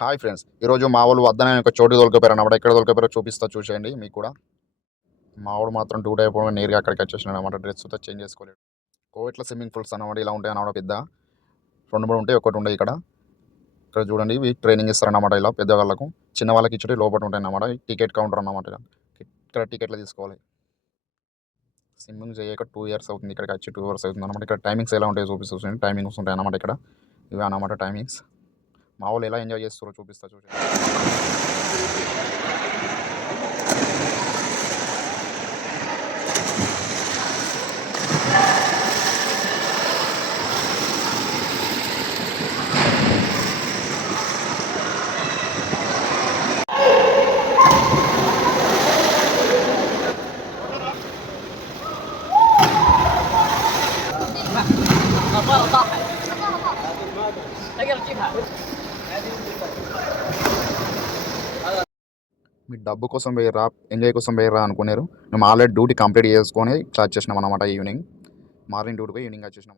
Hi friends, ఈరోజు మా వాళ్ళు వద్దనే ఒక చోటు తోలుకపోయారు అన్నమాట. ఎక్కడ తోలుకపోయారో చూపిస్తా చూసేయండి మీకు కూడా. మా వాడు మాత్రం డ్యూటీ అయిపోవడం నేరుగా అక్కడికి వచ్చేసినాడు అనమాట. డ్రెస్తో చేంజ్ చేసుకోలేదు. కోవిట్లో స్విమ్మింగ్ పూల్స్ అన్నమాట ఇలా ఉంటాయి అన్నమాట. పెద్ద 2 3 ఉంటాయి, ఒకటి ఉంటాయి ఇక్కడ. ఇక్కడ చూడండి, ఇవి ట్రైనింగ్ ఇస్తారన్నమాట. ఇలా పెద్దవాళ్ళకు, చిన్న వాళ్ళకి ఇచ్చేటి లోపల ఉంటాయి అన్నమాట. టికెట్ కౌంటర్ అన్నమాట. ఇక్కడ టికెట్లు తీసుకోవాలి. స్విమ్మింగ్ చేయక 2 years అవుతుంది. ఇక్కడికి వచ్చి 2 hours అవుతుంది అనమాట. ఇక్కడ టైమింగ్స్ ఎలా ఉంటాయో చూపిస్తుంది. టైమింగ్స్ ఉంటాయి అన్నమాట. ఇక్కడ ఇవి అన్నమాట టైమింగ్స్. మా వాళ్ళు ఎలా ఎంజాయ్ చేస్తారో చూపిస్తా చూడండి. మీ డబ్బు కోసం వేయరా, ఎంజాయ్ కోసం వేయరా అనుకున్నారు. మేము ఆల్రెడీ డ్యూటీ కంప్లీట్ చేసుకొని ఇట్లా వచ్చేసినాం అనమాట. ఈవినింగ్ మార్నింగ్ డ్యూటీకి ఈవినింగ్ వచ్చేసినాం.